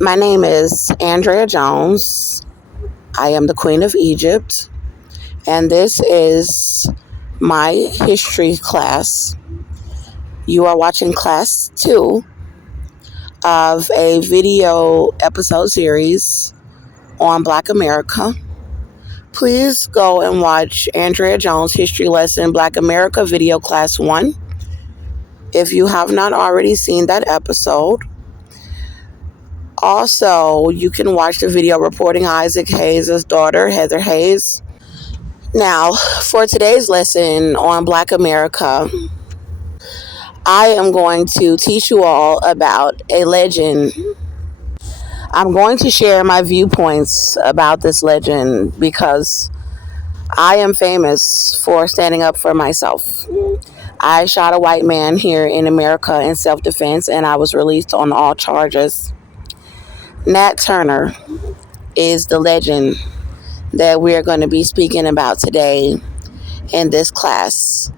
My name is Andrea Jones. I am the Queen of Egypt, and this is my history class. You are watching class 2 of a video episode series on Black America. Please go and watch Andrea Jones History Lesson Black America Video Class 1 if you have not already seen that episode. Also, you can watch the video reporting Isaac Hayes' daughter, Heather Hayes. Now, for today's lesson on Black America, I am going to teach you all about a legend. I'm going to share my viewpoints about this legend because I am famous for standing up for myself. I shot a white man here in America in self-defense, and I was released on all charges. Nat Turner is the legend that we are going to be speaking about today in this class.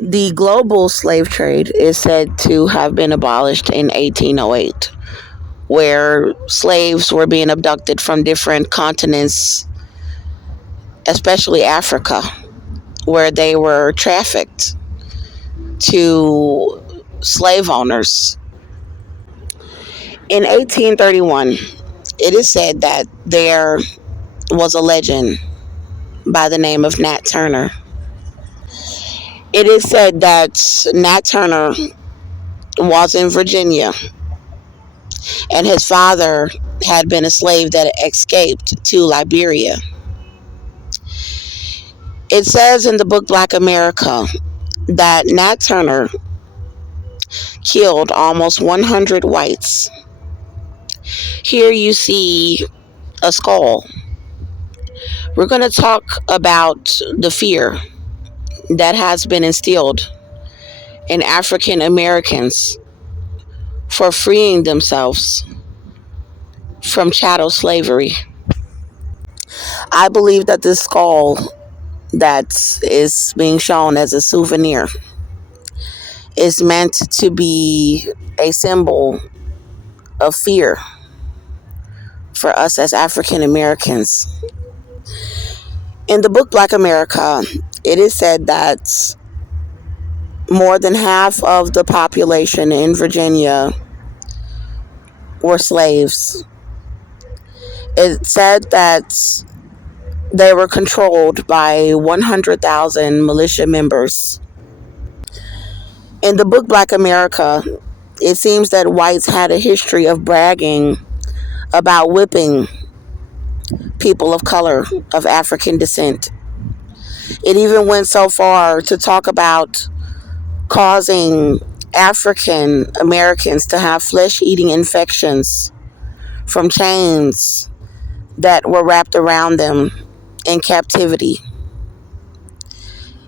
The global slave trade is said to have been abolished in 1808, where slaves were being abducted from different continents, especially Africa, where they were trafficked to slave owners. In 1831, it is said that there was a legend by the name of Nat Turner. It is said that Nat Turner was in Virginia, and his father had been a slave that escaped to Liberia. It says in the book Black America that Nat Turner killed almost 100 whites. Here you see a skull. We're going to talk about the fear that has been instilled in African Americans for freeing themselves from chattel slavery. I believe that this skull that is being shown as a souvenir is meant to be a symbol of fear for us as African Americans. In the book Black America, it is said that more than half of the population in Virginia were slaves. It said that they were controlled by 100,000 militia members. In the book Black America, it seems that whites had a history of bragging about whipping people of color of African descent. It even went so far to talk about causing African Americans to have flesh-eating infections from chains that were wrapped around them in captivity.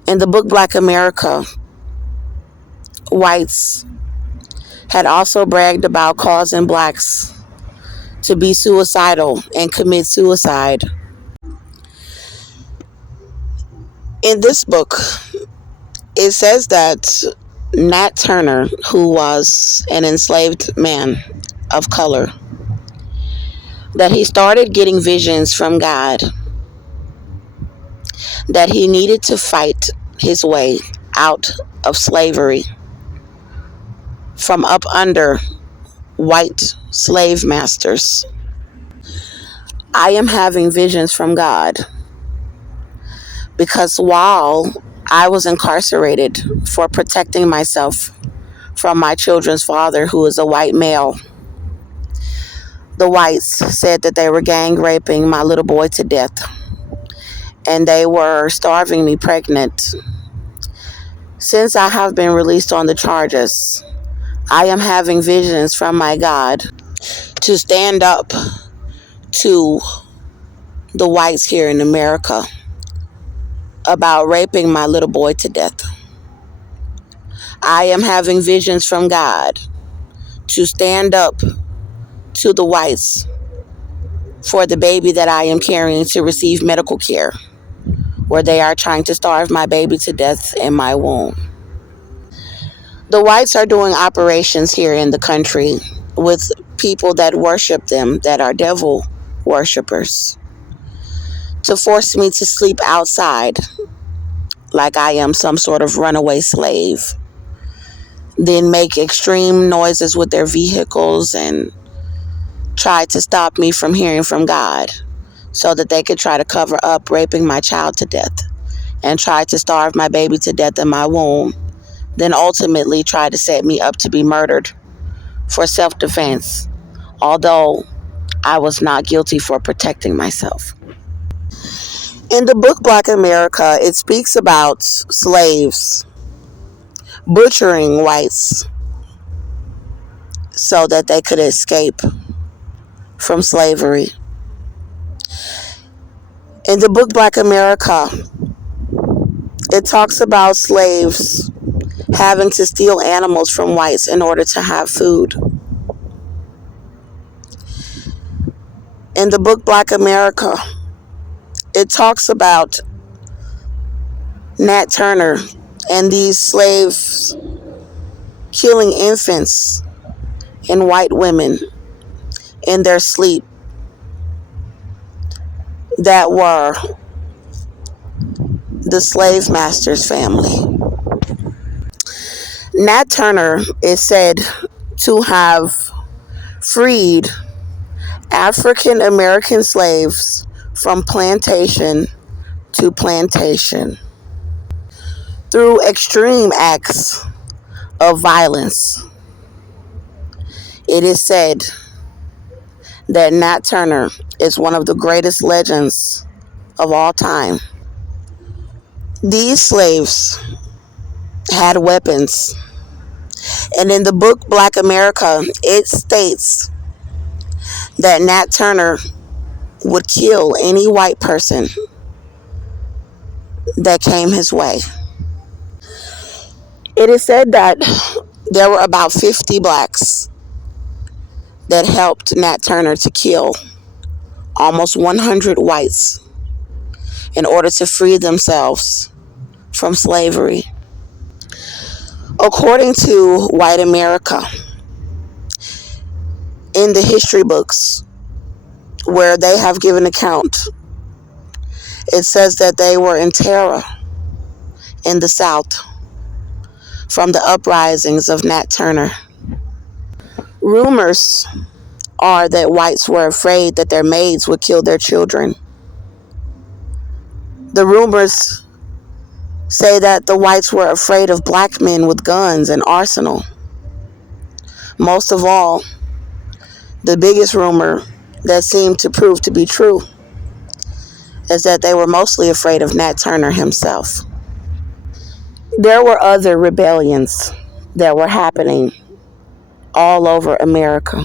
In the book Black America, whites had also bragged about causing blacks to be suicidal and commit suicide. In this book, it says that Nat Turner, who was an enslaved man of color, that he started getting visions from God, that he needed to fight his way out of slavery from up under white slave masters. I am having visions from God because while I was incarcerated for protecting myself from my children's father, who is a white male, the whites said that they were gang raping my little boy to death, and they were starving me pregnant. Since I have been released on the charges, I am having visions from my God to stand up to the whites here in America about raping my little boy to death. I am having visions from God to stand up to the whites for the baby that I am carrying to receive medical care, where they are trying to starve my baby to death in my womb. The whites are doing operations here in the country with people that worship them, that are devil worshipers, to force me to sleep outside like I am some sort of runaway slave, then make extreme noises with their vehicles and try to stop me from hearing from God so that they could try to cover up raping my child to death and try to starve my baby to death in my womb, then ultimately try to set me up to be murdered for self-defense, although I was not guilty for protecting myself. In the book Black America, it speaks about slaves butchering whites so that they could escape from slavery. In the book Black America, it talks about slaves having to steal animals from whites in order to have food. In the book Black America, it talks about Nat Turner and these slaves killing infants and white women in their sleep that were the slave master's family. Nat Turner is said to have freed African American slaves from plantation to plantation through extreme acts of violence. It is said that Nat Turner is one of the greatest legends of all time. These slaves had weapons, and in the book Black America, it states that Nat Turner would kill any white person that came his way. It is said that there were about 50 blacks that helped Nat Turner to kill almost 100 whites in order to free themselves from slavery. According to white America, in the history books where they have given account, it says that they were in terror in the South from the uprisings of Nat Turner. Rumors are that whites were afraid that their maids would kill their children. The rumors say that the whites were afraid of black men with guns and arsenal. Most of all, the biggest rumor that seemed to prove to be true is that they were mostly afraid of Nat Turner himself. There were other rebellions that were happening all over America.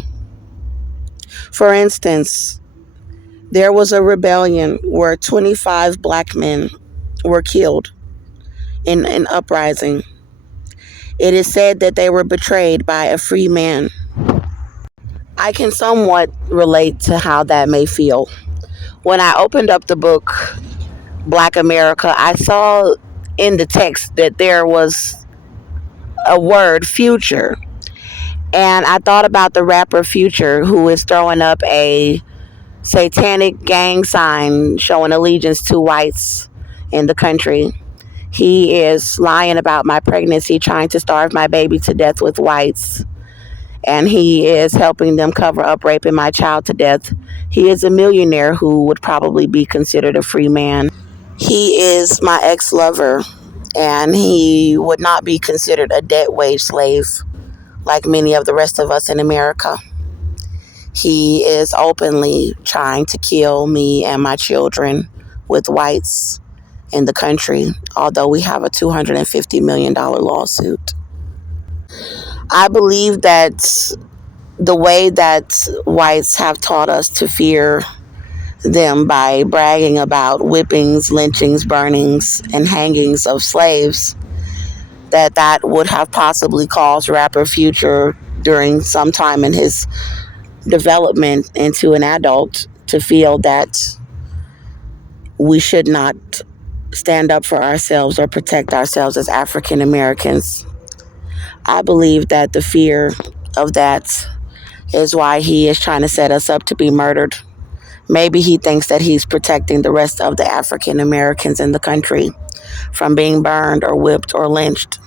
For instance, there was a rebellion where 25 black men were killed in an uprising. It is said that they were betrayed by a free man. I can somewhat relate to how that may feel. When I opened up the book Black America, I saw in the text that there was a word, future. And I thought about the rapper Future, who is throwing up a satanic gang sign showing allegiance to whites in the country. He is lying about my pregnancy, trying to starve my baby to death with whites. And he is helping them cover up raping my child to death. He is a millionaire who would probably be considered a free man. He is my ex-lover, and he would not be considered a debt wage slave like many of the rest of us in America. He is openly trying to kill me and my children with whites in the country, although we have a $250 million lawsuit. I believe that the way that whites have taught us to fear them by bragging about whippings, lynchings, burnings, and hangings of slaves, that would have possibly caused rapper Future during some time in his development into an adult to feel that we should not stand up for ourselves or protect ourselves as African Americans. I believe that the fear of that is why he is trying to set us up to be murdered. Maybe he thinks that he's protecting the rest of the African Americans in the country from being burned or whipped or lynched.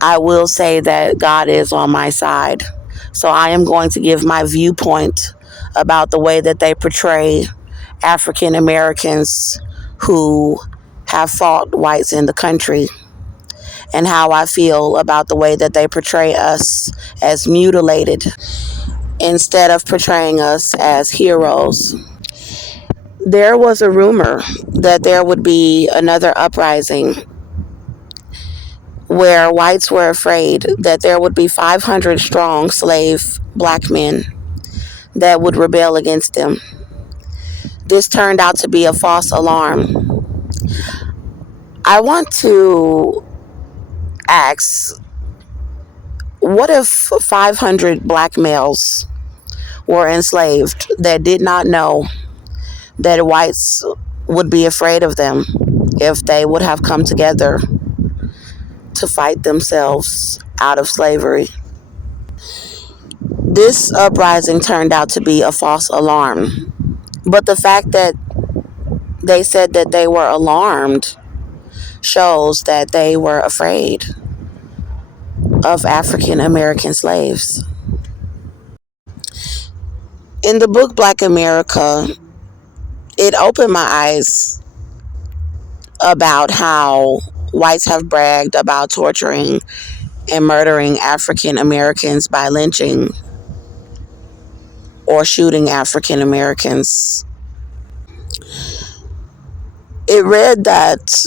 I will say that God is on my side. So I am going to give my viewpoint about the way that they portray African Americans who have fought whites in the country, and how I feel about the way that they portray us as mutilated instead of portraying us as heroes. There was a rumor that there would be another uprising where whites were afraid that there would be 500 strong slave black men that would rebel against them. This turned out to be a false alarm. I want to ask, what if 500 black males were enslaved that did not know that whites would be afraid of them if they would have come together to fight themselves out of slavery? This uprising turned out to be a false alarm. But the fact that they said that they were alarmed shows that they were afraid of African American slaves. In the book Black America, it opened my eyes about how whites have bragged about torturing and murdering African Americans by lynching or shooting African Americans. It read that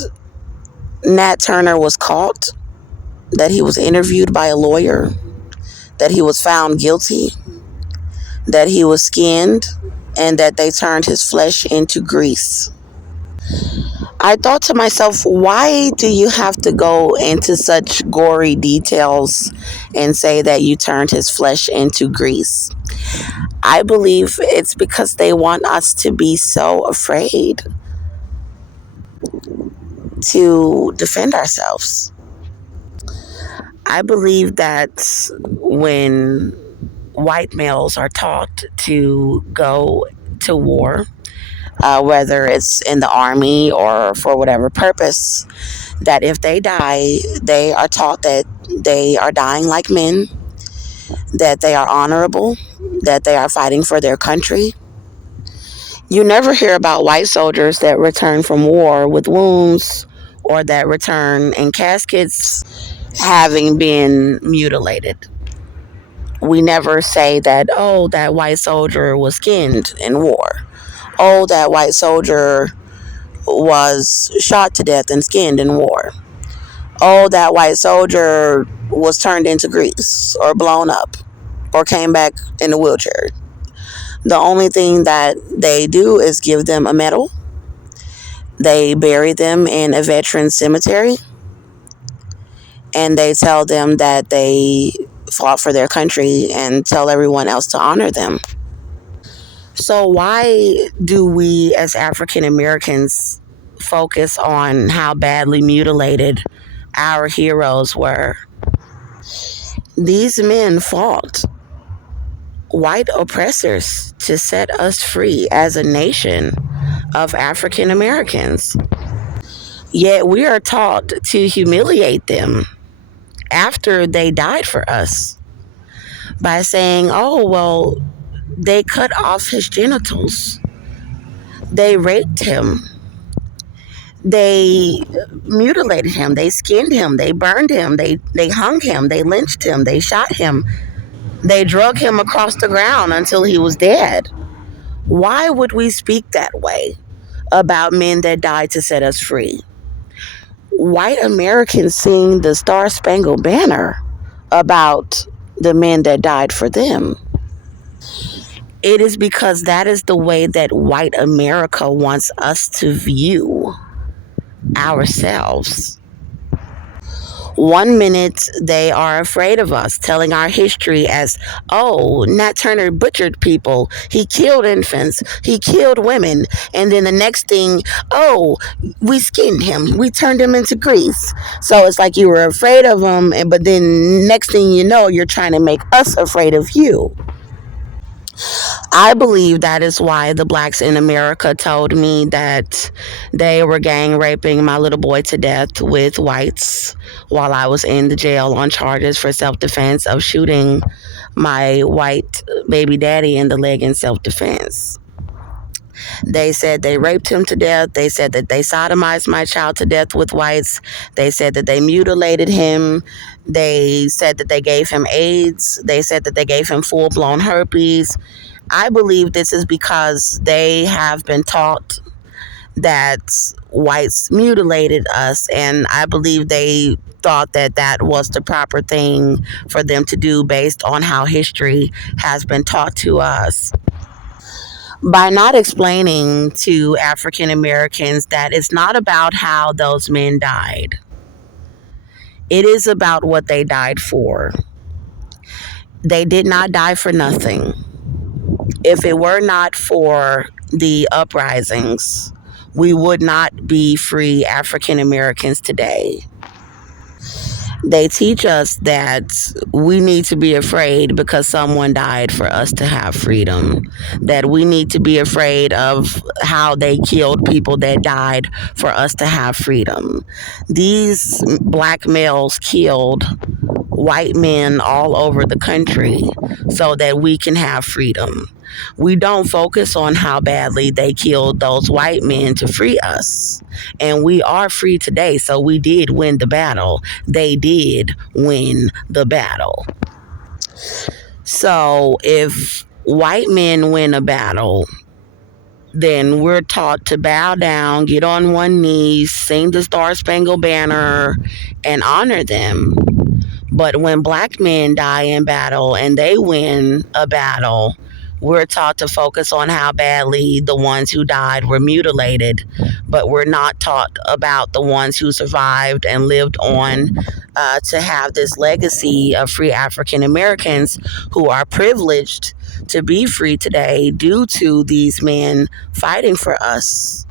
Nat Turner was caught, that he was interviewed by a lawyer, that he was found guilty, that he was skinned, and that they turned his flesh into grease. I thought to myself, why do you have to go into such gory details and say that you turned his flesh into grease? I believe it's because they want us to be so afraid to defend ourselves. I believe that when white males are taught to go to war, whether it's in the army or for whatever purpose, that if they die, they are taught that they are dying like men, that they are honorable, that they are fighting for their country. You never hear about white soldiers that return from war with wounds or that return in caskets having been mutilated. We never say that, oh, that white soldier was skinned in war. Oh, that white soldier was shot to death and skinned in war. Oh, that white soldier was turned into grease or blown up or came back in a wheelchair. The only thing that they do is give them a medal. They bury them in a veteran cemetery, and they tell them that they fought for their country and tell everyone else to honor them. So why do we as African Americans focus on how badly mutilated our heroes were? These men fought white oppressors to set us free as a nation of African Americans. Yet we are taught to humiliate them after they died for us by saying, oh, well, they cut off his genitals. They raped him. They mutilated him. They skinned him. They burned him. They hung him. They lynched him. They shot him. They drug him across the ground until he was dead. Why would we speak that way about men that died to set us free? White Americans sing the Star Spangled Banner about the men that died for them. It is because that is the way that white America wants us to view ourselves. One minute they are afraid of us, telling our history as, oh, Nat Turner butchered people, he killed infants, he killed women, and then the next thing, oh, we skinned him, we turned him into grease. So it's like you were afraid of him, but then next thing you know, you're trying to make us afraid of you. I believe that is why the blacks in America told me that they were gang raping my little boy to death with whites while I was in the jail on charges for self defense of shooting my white baby daddy in the leg in self defense. They said they raped him to death. They said that they sodomized my child to death with whites. They said that they mutilated him. They said that they gave him AIDS. They said that they gave him full blown herpes. I believe this is because they have been taught that whites mutilated us, and I believe they thought that that was the proper thing for them to do based on how history has been taught to us. By not explaining to African Americans that it's not about how those men died, it is about what they died for. They did not die for nothing. If it were not for the uprisings, we would not be free African Americans today. They teach us that we need to be afraid because someone died for us to have freedom. That we need to be afraid of how they killed people that died for us to have freedom. These black males killed white men all over the country so that we can have freedom. We don't focus on how badly they killed those white men to free us. And we are free today, so we did win the battle. They did win the battle. So if white men win a battle, then we're taught to bow down, get on one knee, sing the Star Spangled Banner, and honor them. But when black men die in battle and they win a battle, we're taught to focus on how badly the ones who died were mutilated, but we're not taught about the ones who survived and lived on to have this legacy of free African Americans who are privileged to be free today due to these men fighting for us.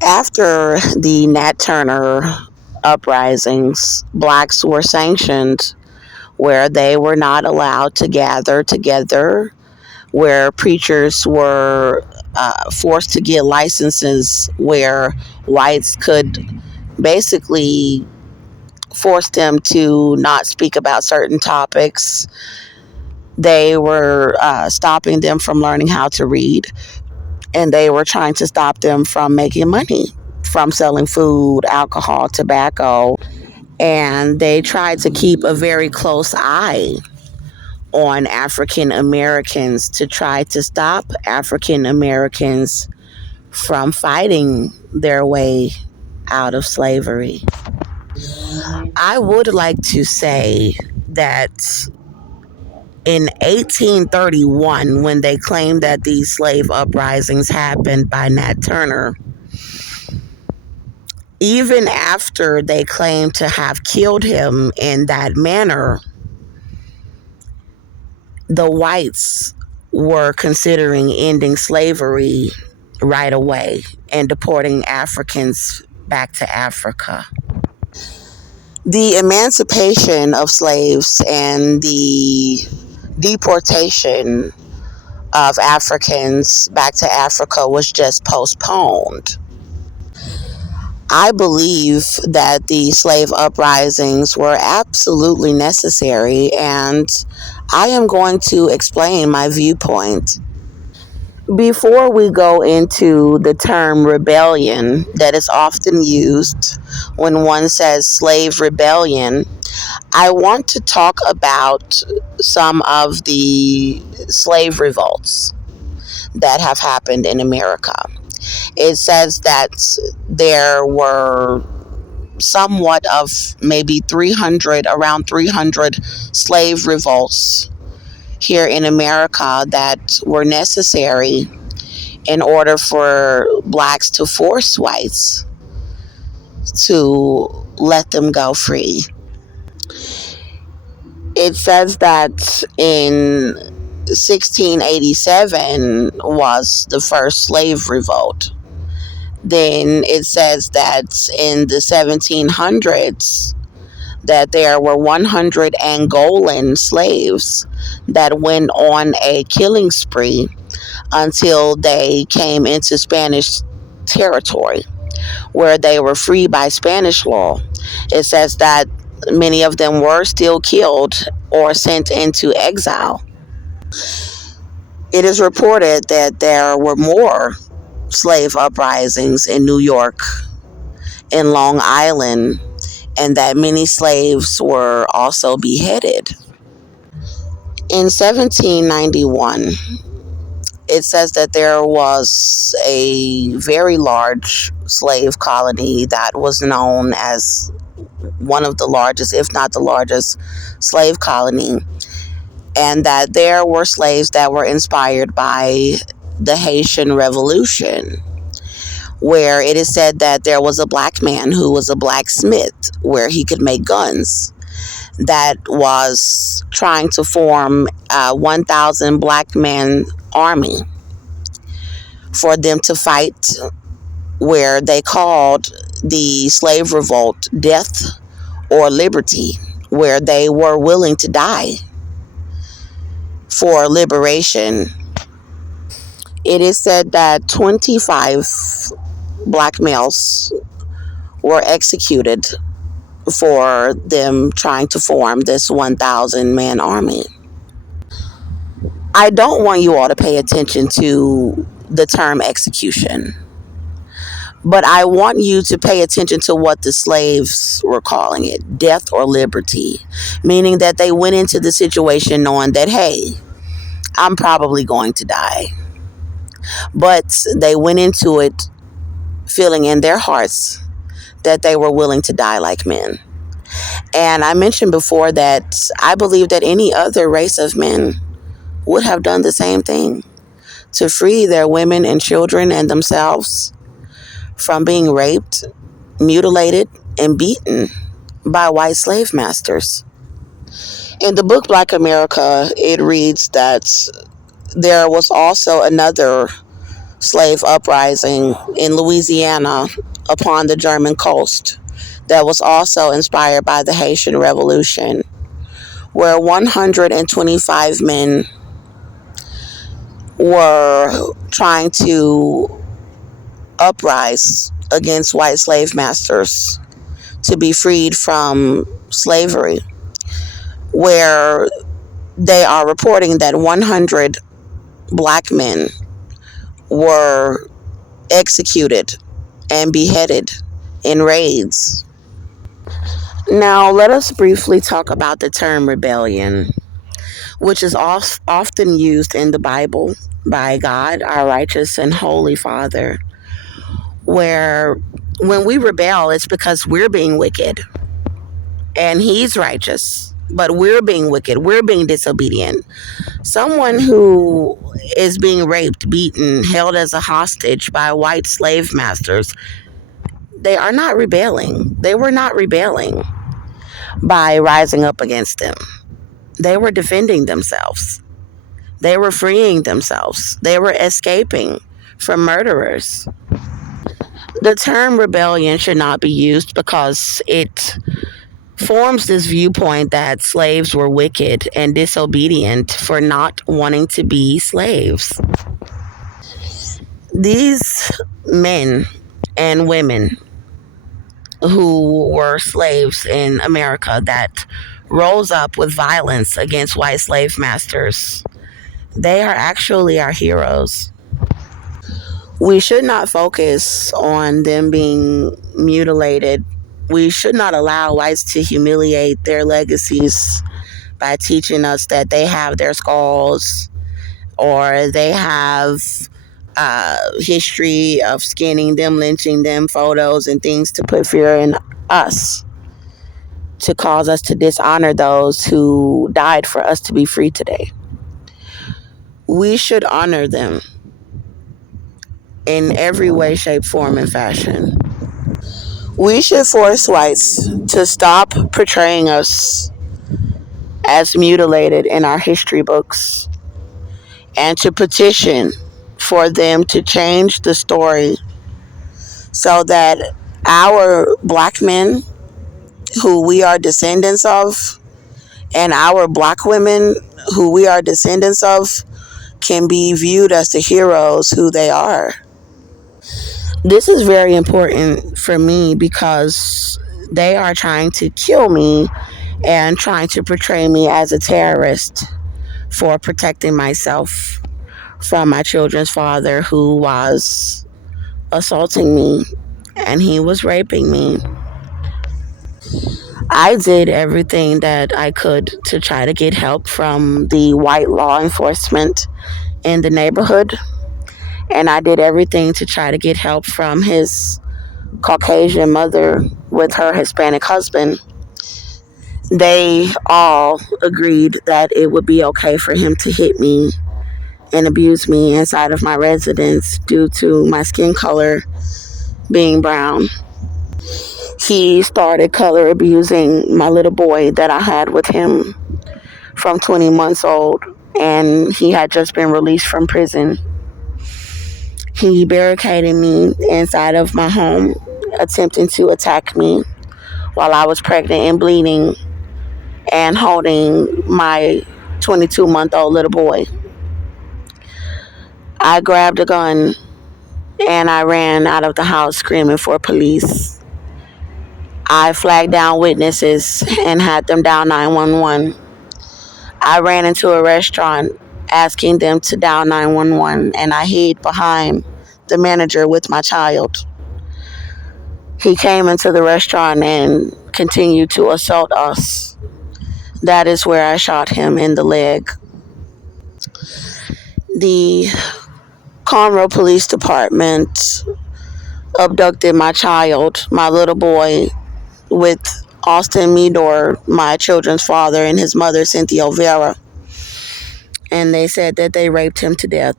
After the Nat Turner uprisings, blacks were sanctioned where they were not allowed to gather together, where preachers were forced to get licenses, where whites could basically force them to not speak about certain topics. They were stopping them from learning how to read, and they were trying to stop them from making money from selling food, alcohol, tobacco, and they tried to keep a very close eye on African Americans to try to stop African Americans from fighting their way out of slavery. I would like to say that in 1831, when they claimed that these slave uprisings happened by Nat Turner, even after they claimed to have killed him in that manner, the whites were considering ending slavery right away and deporting Africans back to Africa. The emancipation of slaves and the deportation of Africans back to Africa was just postponed. I believe that the slave uprisings were absolutely necessary, and I am going to explain my viewpoint. Before we go into the term rebellion that is often used when one says slave rebellion, I want to talk about some of the slave revolts that have happened in America. It says that there were somewhat of maybe 300, around 300 slave revolts here in America that were necessary in order for blacks to force whites to let them go free. It says that in 1687 was the first slave revolt. Then it says that in the 1700s that there were 100 Angolan slaves that went on a killing spree until they came into Spanish territory, where they were free by Spanish law. It says that many of them were still killed or sent into exile. It is reported that there were more slave uprisings in New York, in Long Island, and that many slaves were also beheaded. In 1791, it says that there was a very large slave colony that was known as one of the largest, if not the largest, slave colony, and that there were slaves that were inspired by the Haitian Revolution, where it is said that there was a black man who was a blacksmith, where he could make guns, that was trying to form a 1,000 black man army for them to fight, where they called the slave revolt Death or Liberty, where they were willing to die for liberation. It is said that 25 black males were executed for them trying to form this 1,000 man army. I don't want you all to pay attention to the term execution, but I want you to pay attention to what the slaves were calling it, death or liberty, meaning that they went into the situation knowing that, hey, I'm probably going to die. But they went into it feeling in their hearts that they were willing to die like men. And I mentioned before that I believe that any other race of men would have done the same thing to free their women and children and themselves from being raped, mutilated, and beaten by white slave masters. In the book Black America, it reads that there was also another slave uprising in Louisiana upon the German coast that was also inspired by the Haitian Revolution, where 125 men were trying to uprise against white slave masters to be freed from slavery, where they are reporting that 100 black men were executed and beheaded in raids. Now, let us briefly talk about the term rebellion, which is often used in the Bible by God, our righteous and holy Father, where when we rebel, it's because we're being wicked and He's righteous, but we're being wicked, we're being disobedient. Someone who is being raped, beaten, held as a hostage by white slave masters, they are not rebelling. They were not rebelling by rising up against them. They were defending themselves. They were freeing themselves. They were escaping from murderers. The term rebellion should not be used because it forms this viewpoint that slaves were wicked and disobedient for not wanting to be slaves. These men and women who were slaves in America that rose up with violence against white slave masters, they are actually our heroes. We should not focus on them being mutilated. We should not allow whites to humiliate their legacies by teaching us that they have their skulls or they have history of skinning them, lynching them, photos and things to put fear in us, to cause us to dishonor those who died for us to be free today. We should honor them in every way, shape, form, and fashion. We should force whites to stop portraying us as mutilated in our history books and to petition for them to change the story so that our black men who we are descendants of and our black women who we are descendants of, can be viewed as the heroes who they are. This is very important for me because they are trying to kill me and trying to portray me as a terrorist for protecting myself from my children's father, who was assaulting me and he was raping me. I did everything that I could to try to get help from the white law enforcement in the neighborhood, and I did everything to try to get help from his Caucasian mother with her Hispanic husband. They all agreed that it would be okay for him to hit me and abuse me inside of my residence due to my skin color being brown. He started color abusing my little boy that I had with him from 20 months old, and he had just been released from prison. He barricaded me inside of my home, attempting to attack me while I was pregnant and bleeding and holding my 22-month-old little boy. I grabbed a gun and I ran out of the house screaming for police. I flagged down witnesses and had them dial 911. I ran into a restaurant asking them to dial 911, and I hid behind the manager with my child. He came into the restaurant and continued to assault us. That is where I shot him in the leg. The Conroe Police Department abducted my child, my little boy, with Austin Meador, my children's father, and his mother, Cynthia Olvera. And they said that they raped him to death.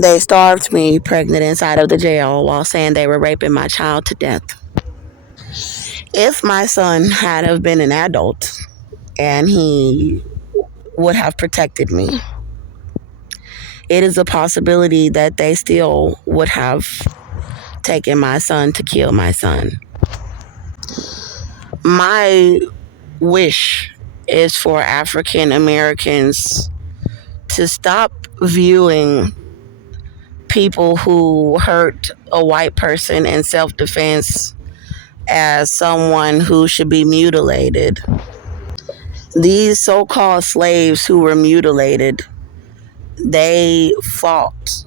They starved me pregnant inside of the jail while saying they were raping my child to death. If my son had have been an adult and he would have protected me, it is a possibility that they still would have taken my son to kill my son. My wish is for African Americans to stop viewing people who hurt a white person in self-defense as someone who should be mutilated. These so-called slaves who were mutilated, they fought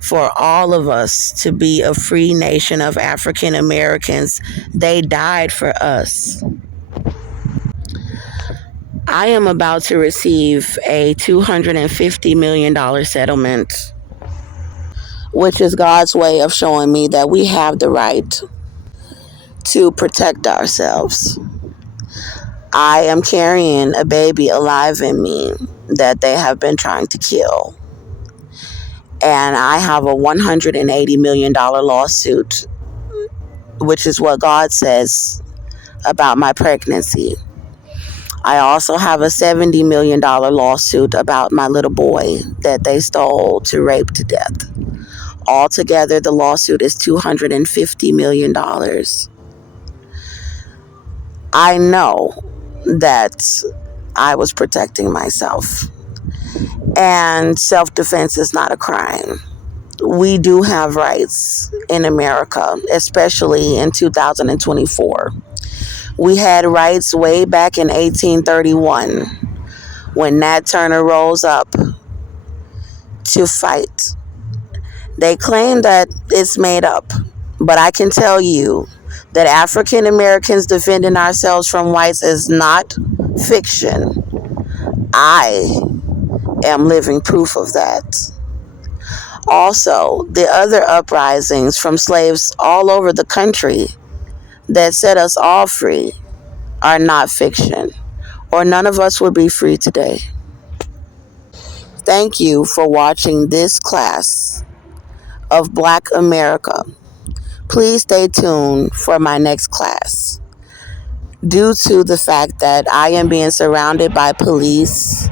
for all of us to be a free nation of African Americans. They died for us. I am about to receive a $250 million settlement, which is God's way of showing me that we have the right to protect ourselves. I am carrying a baby alive in me that they have been trying to kill. And I have a $180 million lawsuit, which is what God says about my pregnancy. I also have a $70 million lawsuit about my little boy that they stole to rape to death. Altogether, the lawsuit is $250 million. I know that I was protecting myself, and self-defense is not a crime. We do have rights in America, especially in 2024. We had rights way back in 1831 when Nat Turner rose up to fight. They claim that it's made up, but I can tell you that African Americans defending ourselves from whites is not fiction. I am living proof of that. Also, the other uprisings from slaves all over the country that set us all free are not fiction, or none of us would be free today. Thank you for watching this class of Black America. Please stay tuned for my next class. Due to the fact that I am being surrounded by police,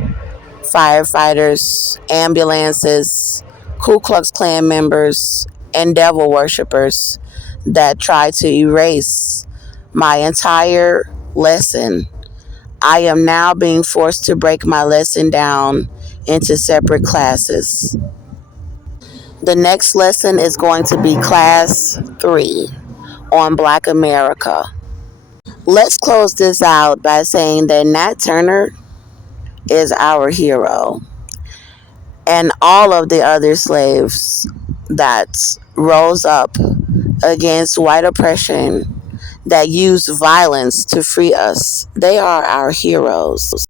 firefighters, ambulances, Ku Klux Klan members, and devil worshippers that try to erase my entire lesson, I am now being forced to break my lesson down into separate classes. The next lesson is going to be class 3 on Black America. Let's close this out by saying that Nat Turner is our hero, and all of the other slaves that rose up against white oppression, that used violence to free us, they are our heroes.